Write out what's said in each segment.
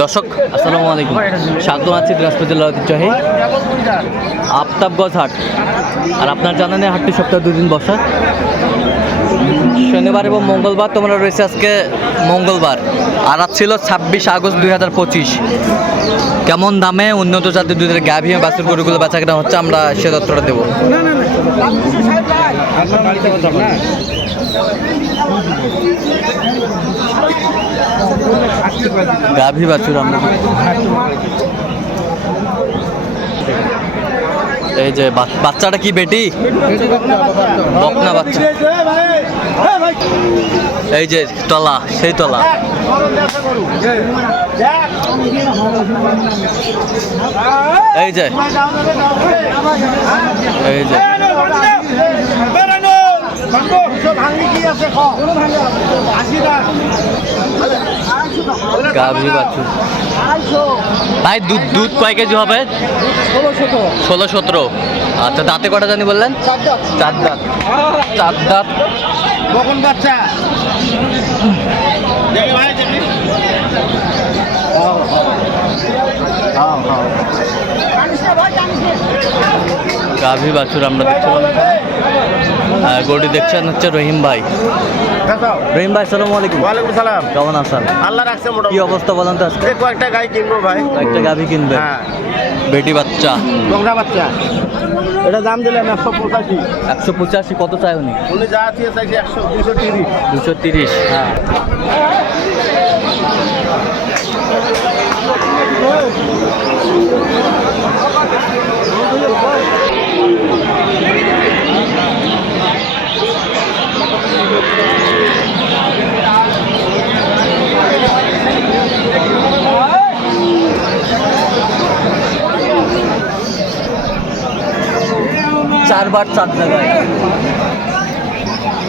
দর্শক, আসসালামু আলাইকুম। স্বাগত আছি দিনাজপুর জেলার ঐতিহ্যবাহী আফতাবগঞ্জ হাট। আর আপনার জানেন হাটটি সপ্তাহে দুদিন বসা। শনিবার এবং মঙ্গলবার তোমরা রয়েছে আজকে মঙ্গলবার। আর আজ ছিল ছাব্বিশ আগস্ট দুই হাজার পঁচিশ। কেমন দামে উন্নত জাতের দুধের গাভী বাছুর গরুগুলো বেচা কেনা হচ্ছে, আমরা সে তথ্যটা দেবো। গাভী বাছুর আমরা এই যে বাচ্চাটা কি বেটি? বকনা বাচ্চা। এই যে তলা, সেই তলা। এই যে এই যে। গাভী বাছুর ভাই, দুধ দুধ কয় কেজি হবে? ষোলো, সতেরো। আচ্ছা দাঁতে কটা জানি বললেন? চার দাঁত। চার দাঁত। গাভী বাছুর আমরা দেখছিলাম গরুটি দেখছেন হচ্ছে রহিম ভাই। রহিম ভাই সালাম আলাইকুম। ওয়ালাইকুম সালাম। কেমন আছেন? আল্লাহ রাখছে কি অবস্থা বলেন তো আজকে? কয়েকটা গাই কিনবো ভাই। একটা গাভী কিনবে? হ্যাঁ। বেটি বাচ্চা। বকরা বাচ্চা। এটা দাম দিলাম একশো পঁচাশি। একশো পঁচাশি কত চাই উনি? উনি যা দিয়ে চাইছে একশো দুশো তিরিশ। দুশো তিরিশ হ্যাঁ। চারবার চার জায়গায়।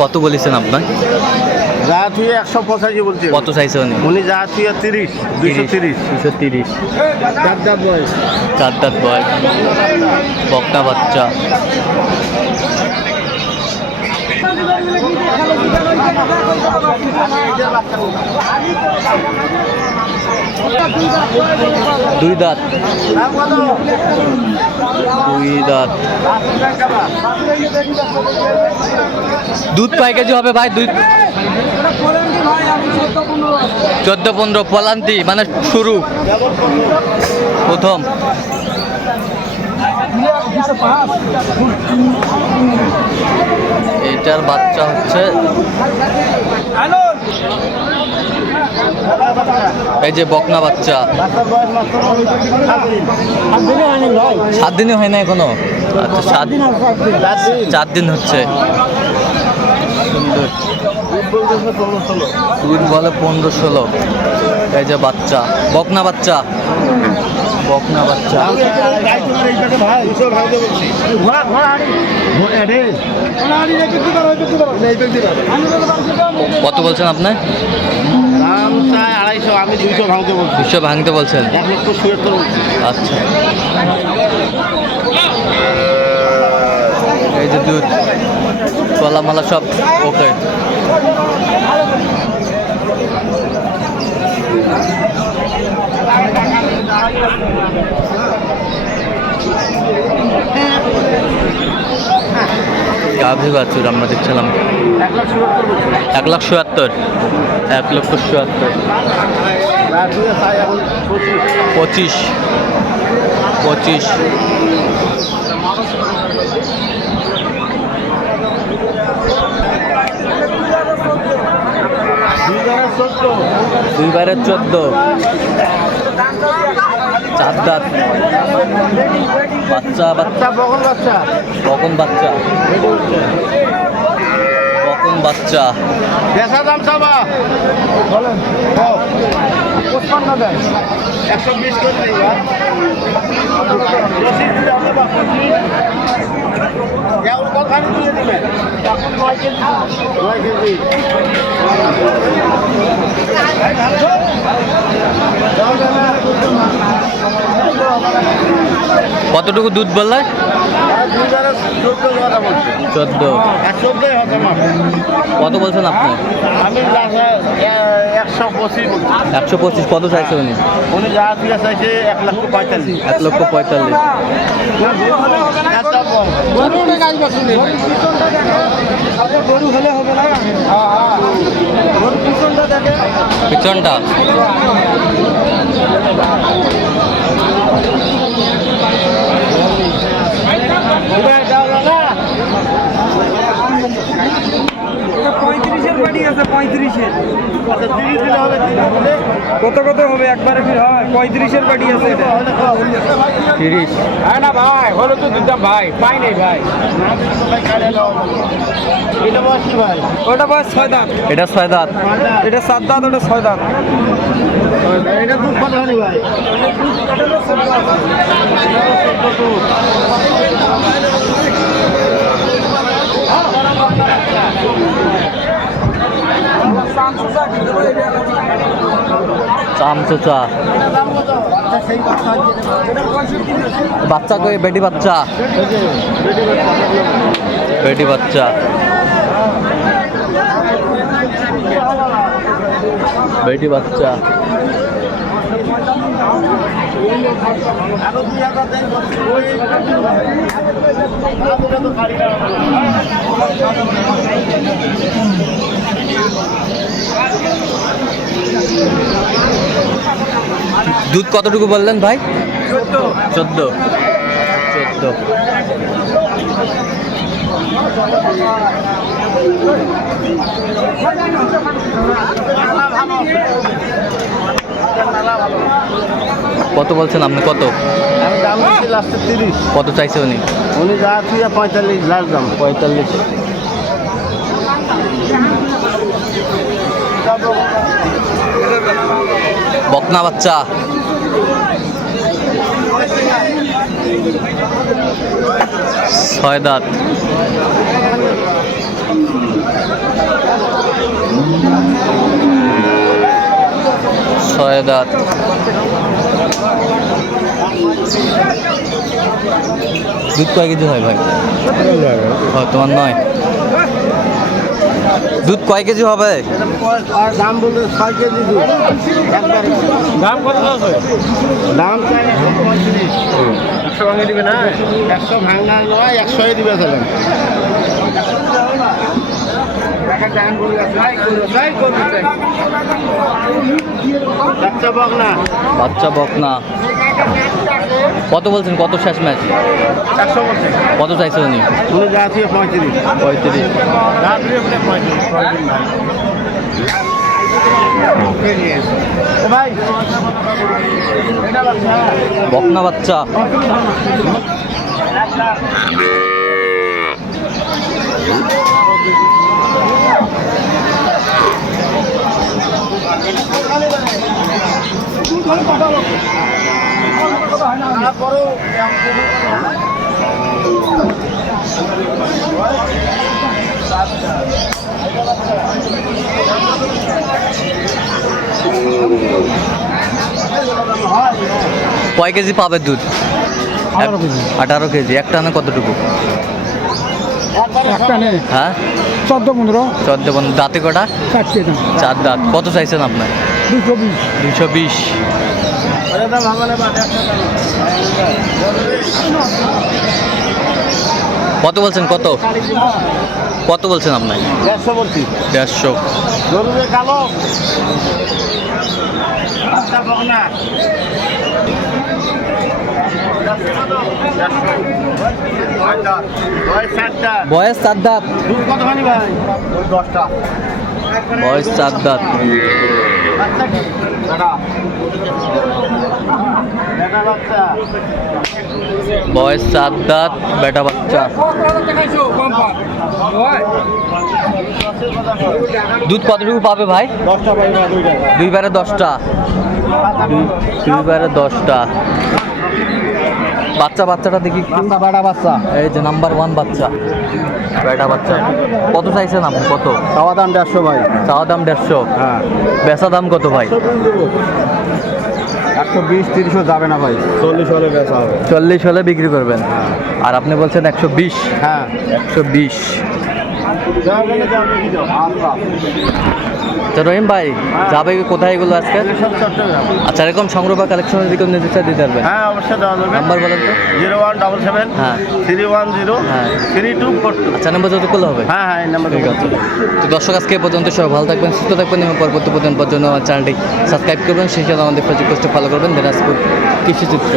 কত বলেছেন আপনার? যা তুই একশো পঁচাশি বলছে। কত চাইছে উনি? উনি যা তুই তিরিশ দুশো তিরিশ। দুশো তিরিশ। চার দাঁত বয়স। চার দাঁত বয় বকটা বাচ্চা। দুই দাঁত। দাঁত দুধ কয় কেজি হবে ভাই দুই চোদ্দ পনেরো পলান্তি মানে শুরু। প্রথম। এটার বাচ্চা হচ্ছে এই যে বকনা বাচ্চা। সাত দিনই হয় না এখনও? আচ্ছা সাত চার দিন চার দিন হচ্ছে বলে পনেরো ষোলো। এই যে বাচ্চা। বকনা বাচ্চা। বকনা বাচ্চা। কত বলছেন আপনার দাম চাই আড়াইশো আমি দুইশো ভাঙতে বলছি দুশো ভাঙতে বলছেন? এক লক্ষ সুয়েত্তর আচ্ছা। এই যে দুধ কলা মালা সব ওকে। গাভী বাছুর আমরা দেখছিলাম। এক লাখ চুয়াত্তর। এক লক্ষ চুয়াত্তর। পঁচিশ। পঁচিশ। দুই বারের চোদ্দ। চার দাঁত। বাচ্চা বাচ্চা। বকন বাচ্চা। কখন বাচ্চা। কখন বাচ্চা। বেচা দাম চাবা। বলেন পঁচপান্ন দেয়। একশো বিশ করে দিয়ে দেবেন নয় কেজি নয় কেজি কতটুকু দুধ বললে? চোদ্দ কত বলছেন আপনি? আমি লাস্ট একশো একশো পঁচিশ একশো পঁচিশ কত চাইছে উনি? উনি যা দিয়ে চাইছে এক লক্ষ পঁয়তাল্লিশ। এক লক্ষ পঁয়তাল্লিশ। গরু হলে হবে না পিছনটা পিছনটা পঁয়ত্রিশের বাড়ি আছে পঁয়ত্রিশের আচ্ছা তিরিশ দিলে হবে কত কত হবে? একবারে ফির হয়। পঁয়ত্রিশের বাড়ি আছে এটা। তিরিশ। হ্যাঁ না ভাই হলো তো দিতাম ভাই। পাই নেই ভাই। এটা বসি ভাই? ওটা বয়স ছয় দাঁত। এটা ছয় দাঁত। এটা সাত দাঁত ওটা ছয় দাঁত। এটা দুধ কত হলি ভাই? চামচোচা বাচ্চা কই? বেটি বাচ্চা? বেটি বাচ্চা। বেটি বাচ্চা। দুধ কতটুকু বললেন ভাই? চোদ্দ। চোদ্দ কত বলছেন আপনি? কত? আমি দাম দিচ্ছি লাস্টে তিরিশ। কত চাইছে উনি? উনি যা পঁয়তাল্লিশ লাস্ট দাম। পঁয়তাল্লিশ। বকনা বাচ্চা। ছয় দাঁত। ছয় দাঁত। দুধ কয় কেজি হয় ভাই? তোমার নয়? দুধ কয় কেজি হবে? দাম বলতে ছয় কেজি দুধ। দাম কত আছে দাম চাই একশো ভাঙে দিবে না? একশো ভাঙা নয় একশোই দিবে তাহলে। বাচ্চা বক না বাচ্চা বকনা। কত বলছেন? কত শেষ ম্যাচ? কত চাইছে উনি? পঁয়ত্রিশ। পঁয়ত্রিশ। বকনা বাচ্চা। কয় কেজি পাবে দুধ? আঠারো কেজি। আঠারো কেজি। একটা না কতটুকু? হ্যাঁ? চোদ্দ পনেরো। চোদ্দ বন্ধু দাঁতে কটা? চার দাঁত। কত চাইছেন আপনার? দুশো বিশ। দুশো বিশ কত বলছেন কত? কত বলছেন আপনার দেড়শো বলছি। দেড়শো। কালো। বয়স চার দাঁত। কতখানি ভাই? দশটা বয়স চার দাঁত। বয়স সাদ্দাত দাঁত বেটা বাচ্চা। দুধ কতটুকু পাবে ভাই? দুইবারে দশটা। দুই- দুইবারে দশটা। বাচ্চা বাচ্চাটা দেখি। বাচ্চা বেটা বাচ্চা। এই যে নাম্বার ওয়ান বাচ্চা। বেটা বাচ্চা। কত চাইছেন আপনি? কত? চাওয়া দাম দেড়শো ভাই। চাওয়া দাম দেড়শো। হ্যাঁ। বেচা দাম কত ভাই? একশো বিশ তিরিশও যাবে না ভাই। চল্লিশ হলে বেচা হবে। চল্লিশ হলে বিক্রি করবেন। আর আপনি বলছেন একশো বিশ। হ্যাঁ। একশো বিশ। তো রহিম ভাই যাবে কোথায় এগুলো আজকে? আচ্ছা এরকম সংগ্রহ বা কালেকশনের দিকে নির্দেশটা দিতে পারবেন হ্যাঁ অবশ্যই দেওয়া যাবে। নাম্বার বলেন তো। জিরো ওয়ান ডবল সেভেন হ্যাঁ। থ্রি ওয়ান জিরো হ্যাঁ। Three two four two. আচ্ছা নাম্বার যত করলে হবে? হ্যাঁ হ্যাঁ নাম্বার ঠিক আছে। তো দর্শক আজকে পর্যন্ত সবাই ভালো থাকবেন সুস্থ থাকবেন এবং পরবর্তী পর্যন্ত আমার চ্যানেলটি সাবস্ক্রাইব করবেন। সেই সাথে আমাদের পোস্টে ফলো করবেন। দিনাজপুর কৃষিচিত্র।